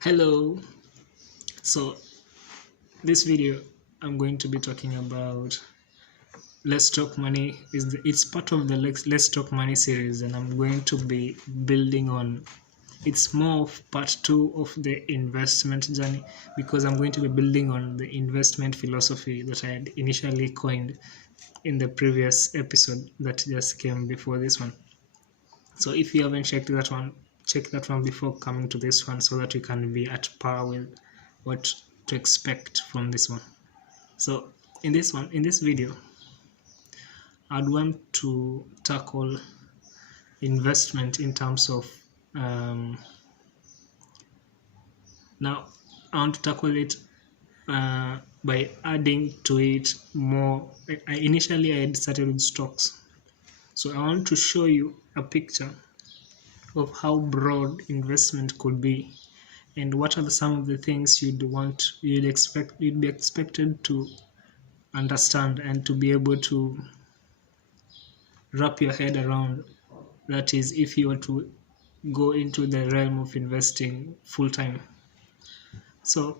Hello. So this video I'm going to be talking about Let's Talk Money. It's part of the Let's Talk Money series, and I'm going to be building on. It's more of part two of the investment journey because I'm going to be building on the investment philosophy that I had initially coined in the previous episode that just came before this one. So if you haven't checked that one, check that one before coming to this one so that you can be at par with what to expect from this one. So in this video, I'd want to tackle investment in terms of now I want to tackle it by adding to it more. Initially I had started with stocks, so I want to show you a picture of how broad investment could be and what are some of the things you'd be expected to understand and to be able to wrap your head around. That is, if you were to go into the realm of investing full time. So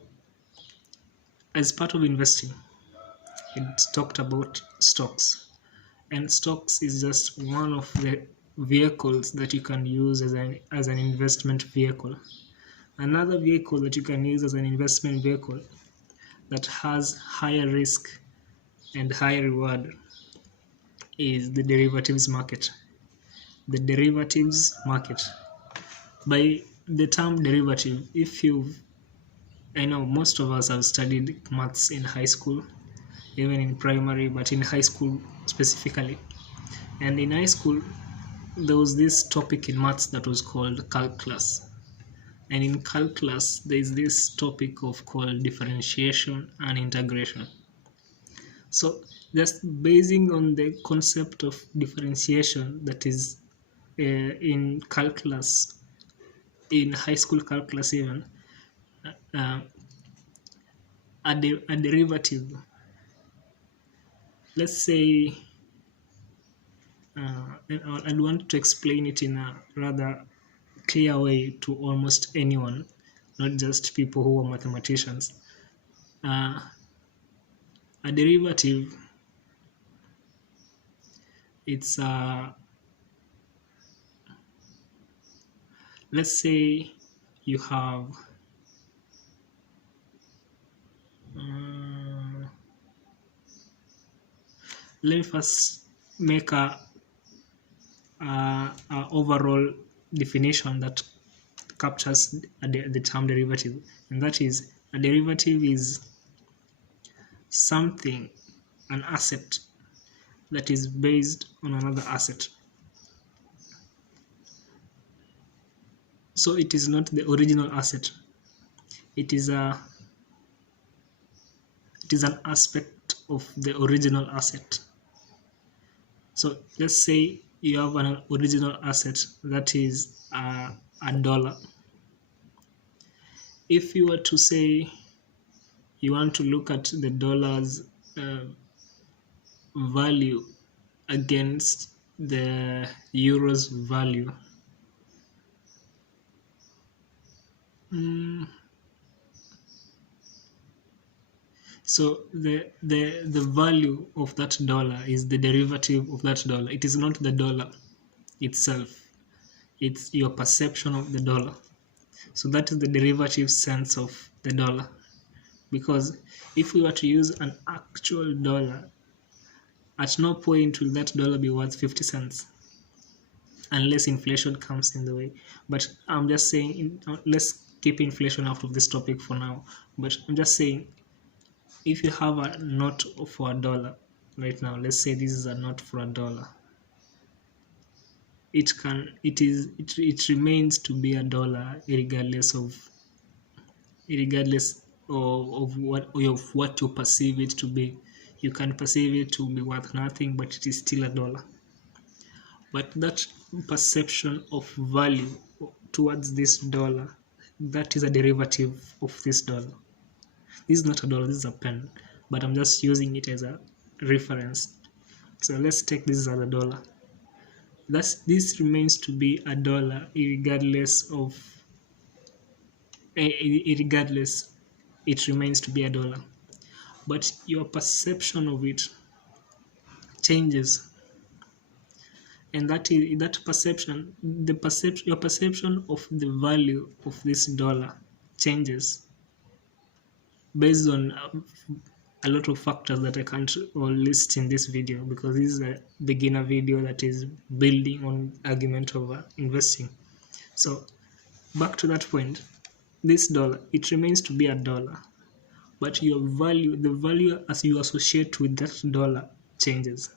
as part of investing, it talked about stocks, and stocks is just one of the vehicles that you can use as an investment vehicle. Another vehicle that you can use as an investment vehicle that has higher risk and higher reward is the derivatives market. The derivatives market. By the term derivative, I know most of us have studied maths in high school, even in primary, but in high school specifically. And in high school, there was this topic in maths that was called calculus. And in calculus, there is this topic of called differentiation and integration. So just basing on the concept of differentiation that is in calculus, in high school calculus even, uh, a derivative, let's say, I'd want to explain it in a rather clear way to almost anyone, not just people who are mathematicians. A derivative, it's let's say you have let me first make a overall definition that captures the term derivative, and that is a derivative is something, an asset that is based on another asset. So it is not the original asset. It is an aspect of the original asset. So let's say you have an original asset that is a dollar. If you were to say you want to look at the dollar's value against the euro's value, so the value of that dollar is the derivative of that dollar. It is not the dollar itself, it's your perception of the dollar. So that is the derivative sense of the dollar, because if we were to use an actual dollar, at no point will that dollar be worth 50 cents unless inflation comes in the way. But I'm just saying, let's keep inflation out of this topic for now. But I'm just saying, if you have a note for a dollar right now, let's say this is a note for a dollar, it remains to be a dollar regardless of what you perceive it to be. You can perceive it to be worth nothing, but it is still a dollar. But that perception of value towards this dollar, that is a derivative of this dollar. This is not a dollar, this is a pen, but I'm just using it as a reference. So let's take this as a dollar. This remains to be a dollar regardless of regardless, it remains to be a dollar. But your perception of it changes, and that perception, your perception of the value of this dollar changes based on a lot of factors that I can't all list in this video, because this is a beginner video that is building on argument over investing. So back to that point, this dollar, it remains to be a dollar, but your value, the value as you associate with that dollar changes.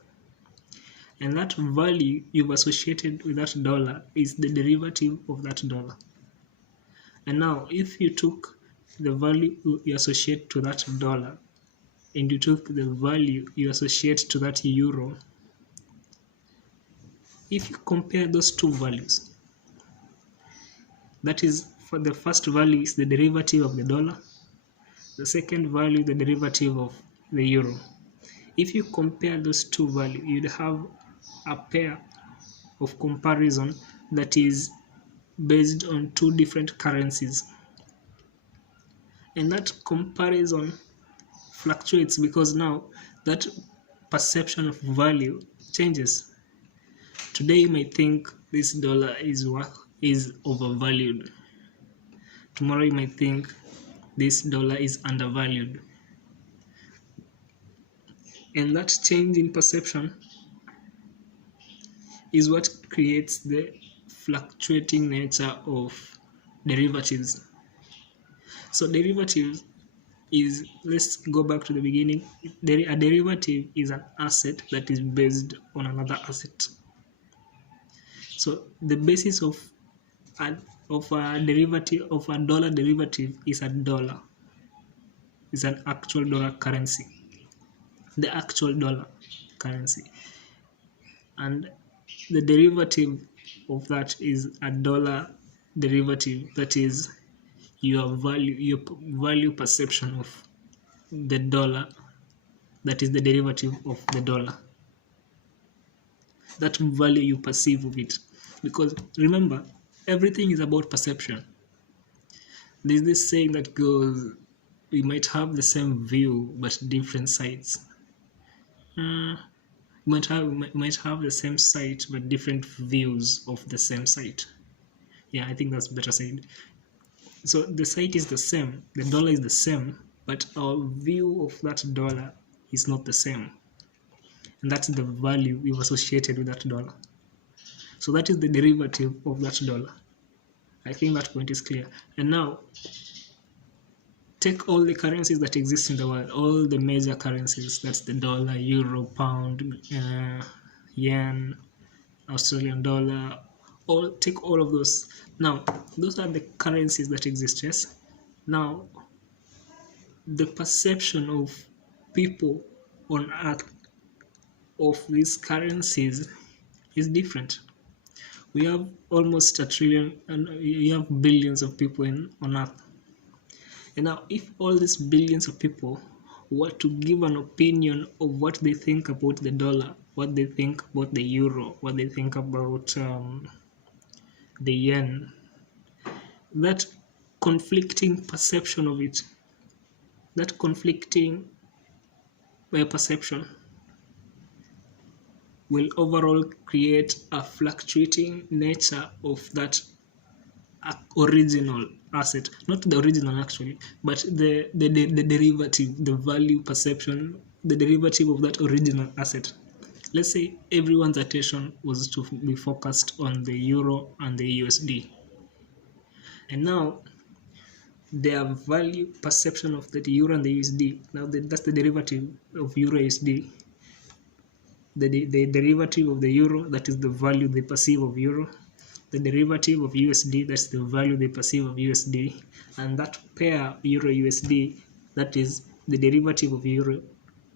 And that value you've associated with that dollar is the derivative of that dollar. And now, if you took the value you associate to that dollar and you took the value you associate to that euro, if you compare those two values, that is, for the first value is the derivative of the dollar, the second value the derivative of the euro. If you compare those two values, you'd have a pair of comparison that is based on two different currencies, and that comparison fluctuates because now that perception of value changes. Today you might think this dollar is overvalued. Tomorrow you might think this dollar is undervalued. And that change in perception is what creates the fluctuating nature of derivatives. So derivatives is, let's go back to the beginning. A derivative is an asset that is based on another asset. So the basis of a derivative, of a dollar derivative, is a dollar. It's an actual dollar currency, the actual dollar currency, and the derivative of that is a dollar derivative, that is your value perception of the dollar, that is the derivative of the dollar, that value you perceive of it. Because remember, everything is about perception. There's this saying that goes, we might have the same view but different sides. We might have the same site but different views of the same site. Yeah, I think that's better said. So the site is the same, the dollar is the same, but our view of that dollar is not the same. And that's the value we've associated with that dollar. So that is the derivative of that dollar. I think that point is clear. And now, take all the currencies that exist in the world, all the major currencies, that's the dollar, euro, pound, yen, Australian dollar, take all of those. Now, those are the currencies that exist, yes? Now, the perception of people on earth of these currencies is different. We have almost a trillion, and you have billions of people on earth. And now, if all these billions of people were to give an opinion of what they think about the dollar, what they think about the euro, what they think about the yen, that conflicting perception of it, that conflicting perception will overall create a fluctuating nature of that original asset, not the original actually, but the derivative, the value perception, the derivative of that original asset. Let's say everyone's attention was to be focused on the euro and the USD, and now their value perception of the euro and the USD, now that's the derivative of euro USD. The derivative of the euro, that is the value they perceive of euro. The derivative of USD, that's the value they perceive of USD. And that pair euro USD, that is the derivative of euro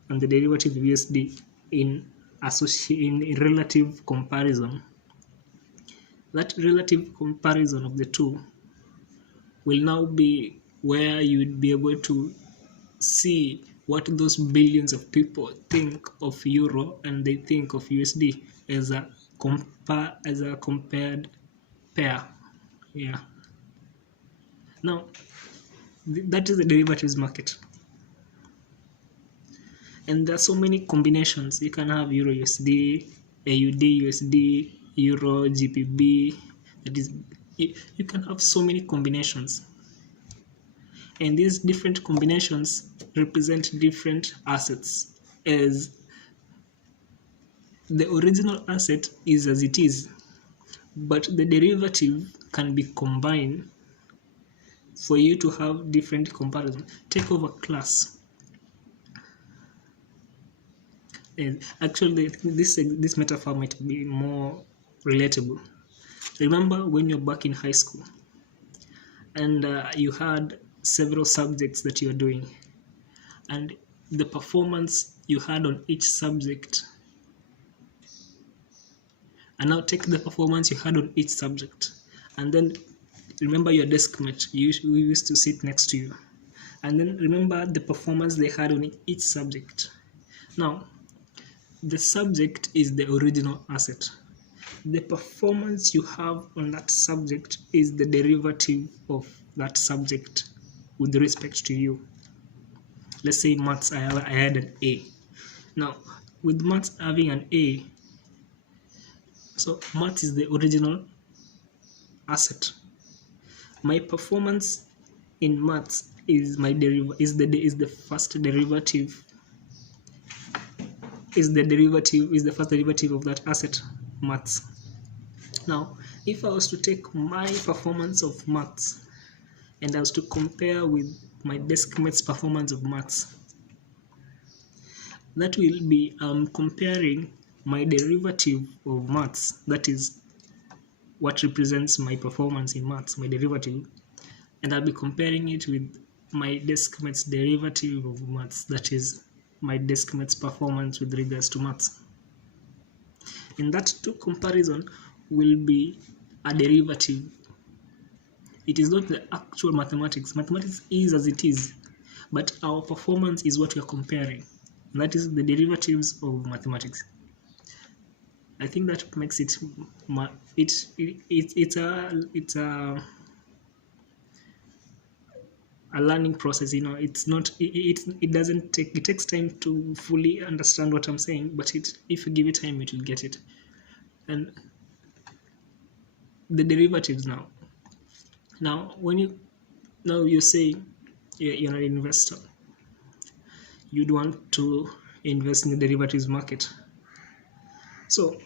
and the derivative of USD in relative comparison. That relative comparison of the two will now be where you would be able to see what those billions of people think of euro and they think of USD as a compared pair. Yeah. Now, that is the derivatives market. And there are so many combinations. You can have Euro USD, AUD USD, Euro GBP. That is, you can have so many combinations. And these different combinations represent different assets, as the original asset is as it is, but the derivative can be combined for you to have different comparisons. Take over class. And actually, this metaphor might be more relatable. Remember when you're back in high school and you had several subjects that you're doing, and the performance you had on each subject, and now take the performance you had on each subject, and then remember your desk mate who used to sit next to you, and then remember the performance they had on each subject. Now, the subject is the original asset. The performance you have on that subject is the derivative of that subject with respect to you. Let's say maths, I had an A. Now, with maths having an A, so maths is the original asset. My performance in maths is the first derivative. Is the first derivative of that asset, maths. Now, if I was to take my performance of maths and I was to compare with my desk mate's performance of maths, that will be comparing my derivative of maths, that is what represents my performance in maths, my derivative, and I'll be comparing it with my desk mate's derivative of maths, that is my desk mate's performance with regards to maths. And that two comparison will be a derivative. It is not the actual mathematics. Mathematics is as it is, but our performance is what we are comparing. And that is the derivatives of mathematics. I think that makes it it's a learning process. It's not it doesn't take, it takes time to fully understand what I'm saying, but if you give it time, it will get it. And the derivatives now when you say you're an investor, you'd want to invest in the derivatives market. So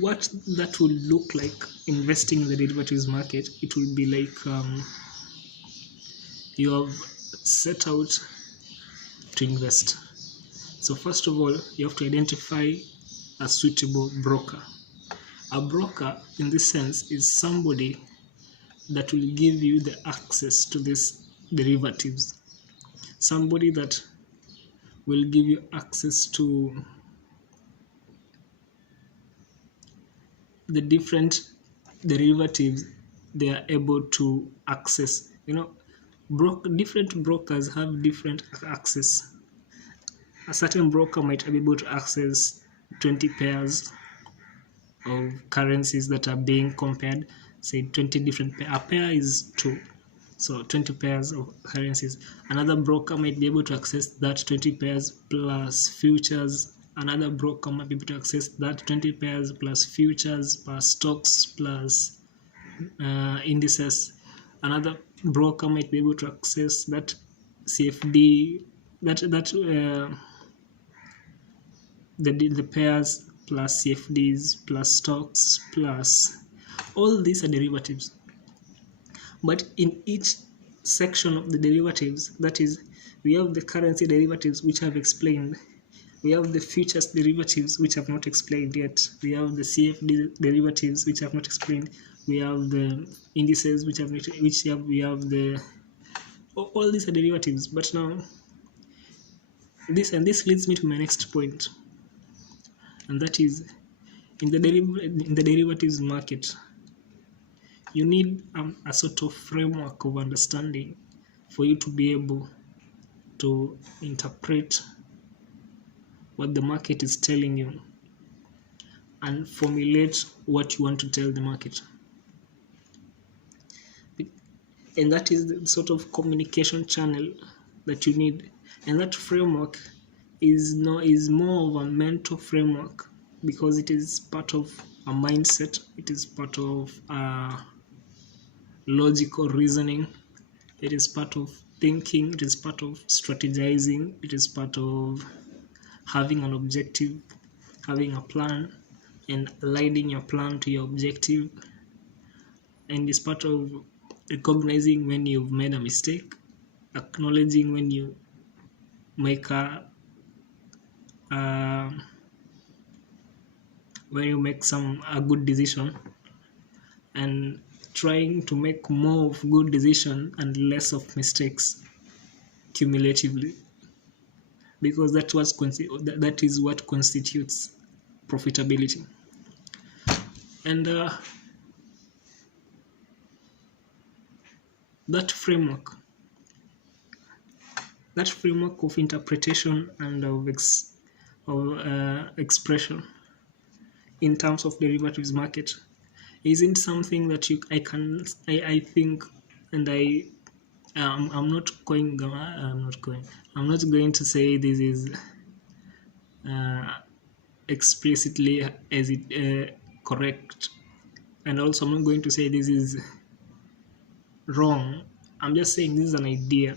what that will look like investing in the derivatives market, it will be like you have set out to invest. So first of all, you have to identify a suitable broker. A broker, in this sense, is somebody that will give you the access to these derivatives. Somebody that will give you access to the different derivatives they are able to access. Different brokers have different access. A certain broker might be able to access 20 pairs of currencies that are being compared, say 20 different pairs. A pair is 2, so 20 pairs of currencies. Another broker might be able to access that 20 pairs plus futures. Another broker might be able to access that 20 pairs plus futures plus stocks plus indices. Another broker might be able to access that CFD, the pairs plus CFDs plus stocks plus all these are derivatives. But in each section of the derivatives, that is, we have the currency derivatives, which I've explained. We have the futures derivatives, which I've not explained yet. We have the CFD derivatives, which I've not explained. We have the indices, we have the all these are derivatives. But now this leads me to my next point, and that is in the derivatives market, you need a sort of framework of understanding for you to be able to interpret what the market is telling you and formulate what you want to tell the market. and that is the sort of communication channel that you need. And that framework is more of a mental framework, because it is part of a mindset, it is part of logical reasoning, it is part of thinking, it is part of strategizing, it is part of having an objective, having a plan, and aligning your plan to your objective, and it's part of recognizing when you've made a mistake, acknowledging when you make a good decision, and trying to make more of good decision and less of mistakes cumulatively, because that is what constitutes profitability. And that framework of interpretation and of expression in terms of derivatives market isn't something that I think, and I'm not going to say this is explicitly as it correct, and also I'm not going to say this is wrong. I'm just saying this is an idea,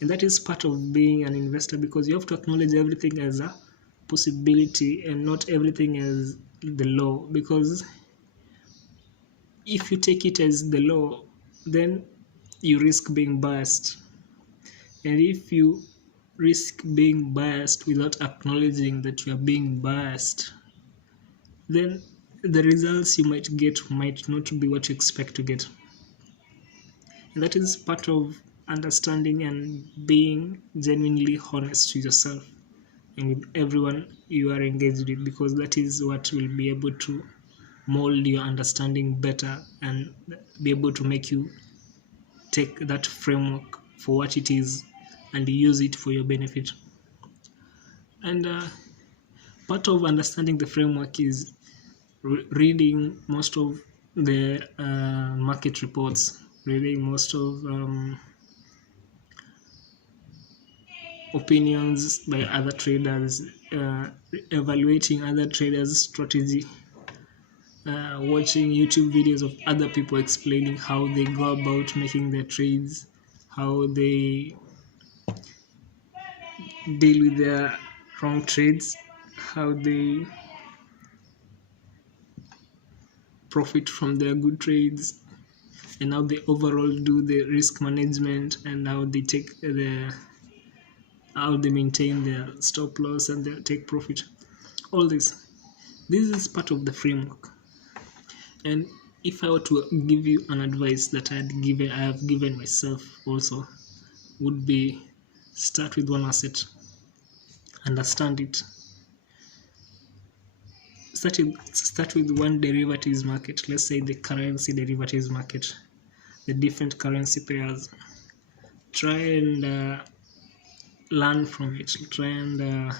and that is part of being an investor, because you have to acknowledge everything as a possibility and not everything as the law, because if you take it as the law, then you risk being biased, and if you risk being biased without acknowledging that you are being biased, then the results you might get might not be what you expect to get. And that is part of understanding and being genuinely honest to yourself and with everyone you are engaged with, because that is what will be able to mold your understanding better and be able to make you take that framework for what it is and use it for your benefit. And part of understanding the framework is reading most of the market reports, reading most of opinions by other traders, evaluating other traders' strategy, watching YouTube videos of other people explaining how they go about making their trades, how they deal with their wrong trades, how they profit from their good trades, and how they overall do the risk management, and how they maintain their stop loss and their take profit. All this is part of the framework. And if I were to give you an advice that I have given myself also, would be start with one asset, understand it. Start with one derivatives market. Let's say the currency derivatives market, the different currency pairs. Try and learn from it. Try and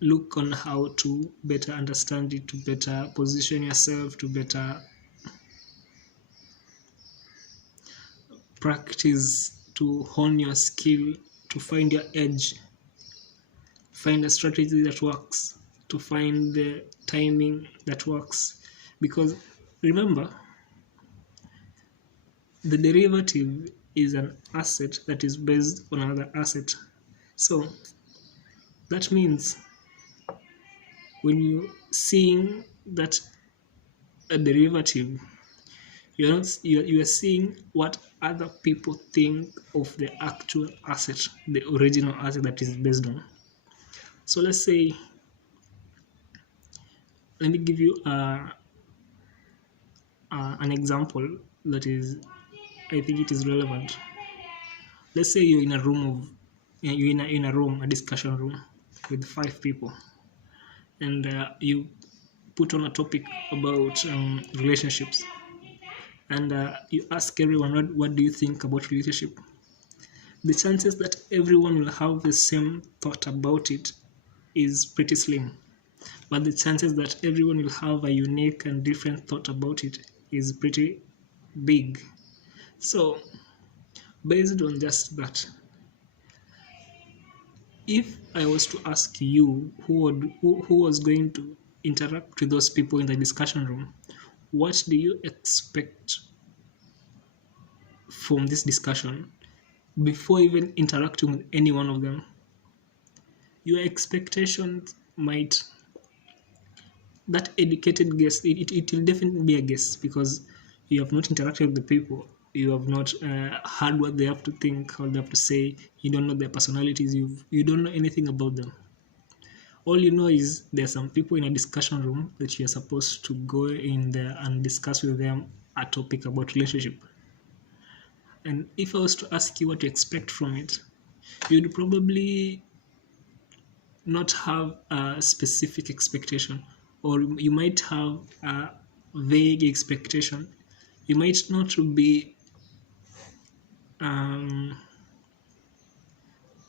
look on how to better understand it, to better position yourself, to better practice, to hone your skill, to find your edge, find a strategy that works, to find the timing that works. Because remember, the derivative is an asset that is based on another asset. So that means when you're seeing that a derivative, you are seeing what other people think of the actual asset, the original asset that is based on. So let's say, let me give you an example that is, I think it is relevant. Let's say you're in a discussion room with 5 people, and you put on a topic about relationships, and you ask everyone, what do you think about relationship? The chances that everyone will have the same thought about it is pretty slim, but the chances that everyone will have a unique and different thought about it is pretty big. So based on just that, if I was to ask you who was going to interact with those people in the discussion room, what do you expect from this discussion before even interacting with any one of them? Your expectations might, that educated guess, it will definitely be a guess, because you have not interacted with the people, you have not heard what they have to think, what they have to say, you don't know their personalities, you don't know anything about them. All you know is there are some people in a discussion room that you're supposed to go in there and discuss with them a topic about relationship. And if I was to ask you what to expect from it, you'd probably not have a specific expectation, or you might have a vague expectation. You might not be um,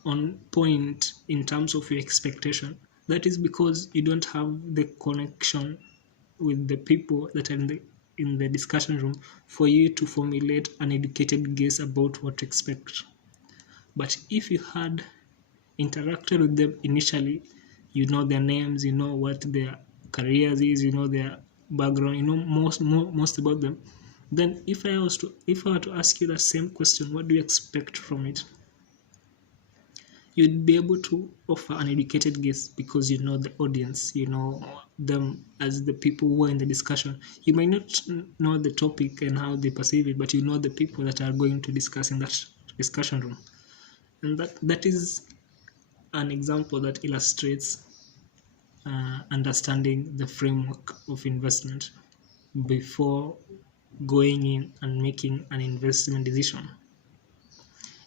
on point in terms of your expectation. That is because you don't have the connection with the people that are in the discussion room for you to formulate an educated guess about what to expect. But if you had interacted with them initially, you know their names, you know what their careers is, you know their background, you know most about them. Then if I were to ask you that same question, what do you expect from it? You'd be able to offer an educated guess because you know the audience, you know them as the people who are in the discussion. You might not know the topic and how they perceive it, but you know the people that are going to discuss in that discussion room. And that is an example that illustrates understanding the framework of investment before going in and making an investment decision.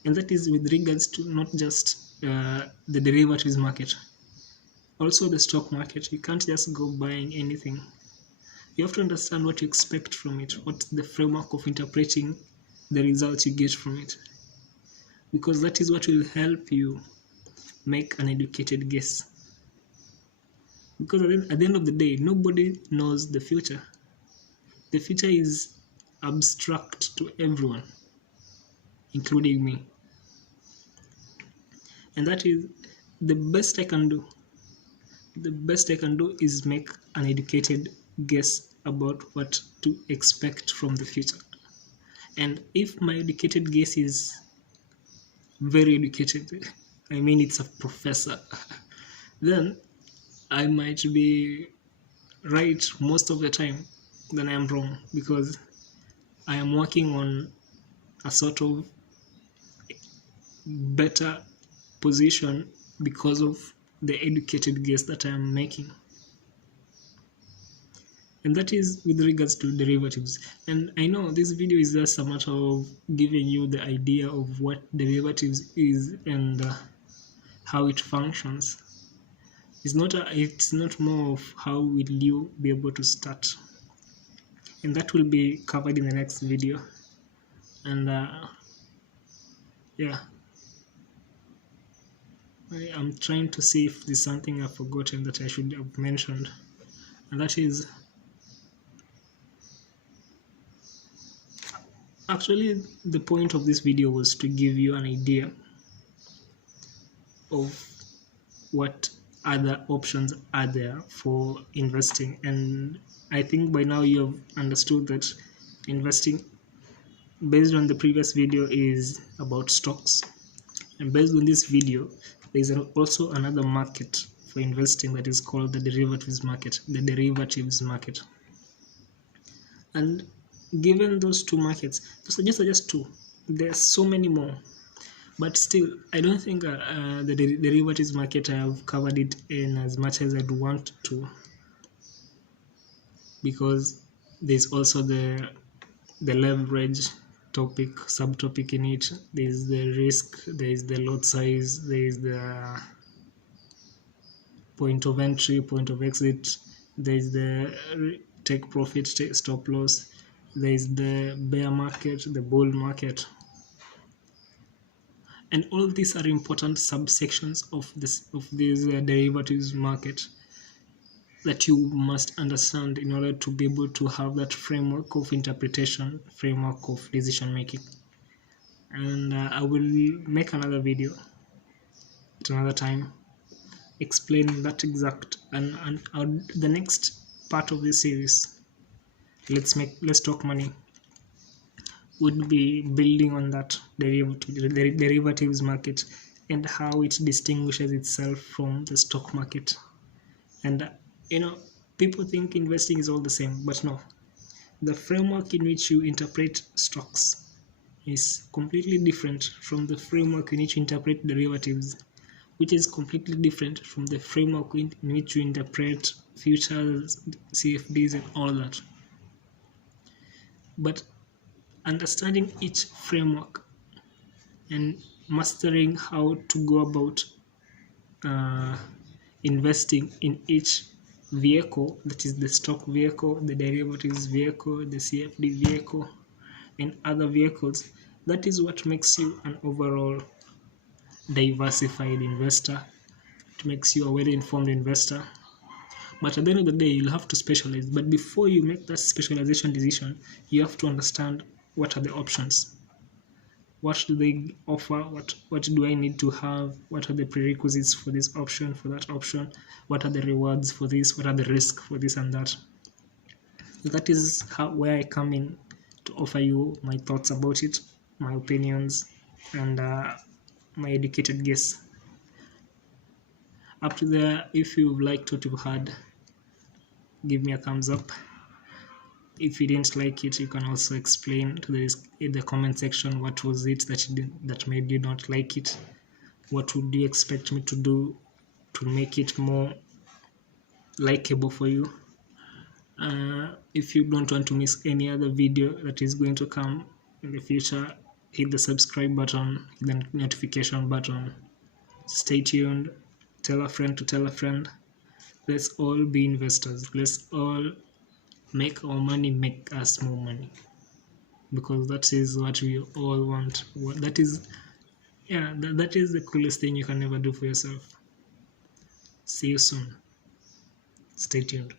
And that is with regards to not just the derivatives market, also the stock market. You can't just go buying anything. You have to understand what you expect from it, what's the framework of interpreting the results you get from it, because that is what will help you make an educated guess. Because at the end of the day, nobody knows the future. The future is abstract to everyone, including me. And that is the best I can do. The best I can do is make an educated guess about what to expect from the future. And if my educated guess is very educated, I mean it's a professor, then I might be right most of the time, then I am wrong, because I am working on a sort of better position because of the educated guess that I am making. And that is with regards to derivatives. And I know this video is just a matter of giving you the idea of what derivatives is and how it functions. It's not more of how will you be able to start, and that will be covered in the next video. And yeah, I'm trying to see if there's something I've forgotten that I should have mentioned, and that is actually the point of this video was to give you an idea of what other options are there for investing. And I think by now you have understood that investing, based on the previous video, is about stocks, and based on this video there's also another market for investing that is called the derivatives market. And given those two markets, those are just two, there's so many more, but still I don't think the derivatives market, I have covered it in as much as I'd want to, because there's also the leverage topic, subtopic in it. There's the risk, there's the lot size, there's the point of entry, point of exit, there's the take profit, stop loss, there's the bear market, the bull market. And all these are important subsections of this derivatives market. that you must understand in order to be able to have that framework of interpretation, framework of decision making. And I will make another video at another time explaining that exact and the next part of this series, let's talk money, would be building on that derivatives market and how it distinguishes itself from the stock market. And people think investing is all the same, but no. The framework in which you interpret stocks is completely different from the framework in which you interpret derivatives, which is completely different from the framework in which you interpret futures, CFDs, and all that. But understanding each framework and mastering how to go about investing in each vehicle, that is the stock vehicle, the derivatives vehicle, the CFD vehicle, and other vehicles, that is what makes you an overall diversified investor. It makes you a well-informed investor. But at the end of the day, you'll have to specialize. But before you make that specialization decision, you have to understand what are the options. What do they offer? What do I need to have? What are the prerequisites for this option, for that option? What are the rewards for this? What are the risks for this and that? That is where I come in to offer you my thoughts about it, my opinions, and my educated guess. Up to there, if you've liked what you've heard, give me a thumbs up. If you didn't like it, you can also explain in the comment section what was it that made you not like it. What would you expect me to do to make it more likable for you? If you don't want to miss any other video that is going to come in the future, hit the subscribe button, hit the notification button. Stay tuned. Tell a friend to tell a friend. Let's all be investors. Let's all make our money make us more money, because that is what we all want. That is the coolest thing you can ever do for yourself. See you soon. Stay tuned.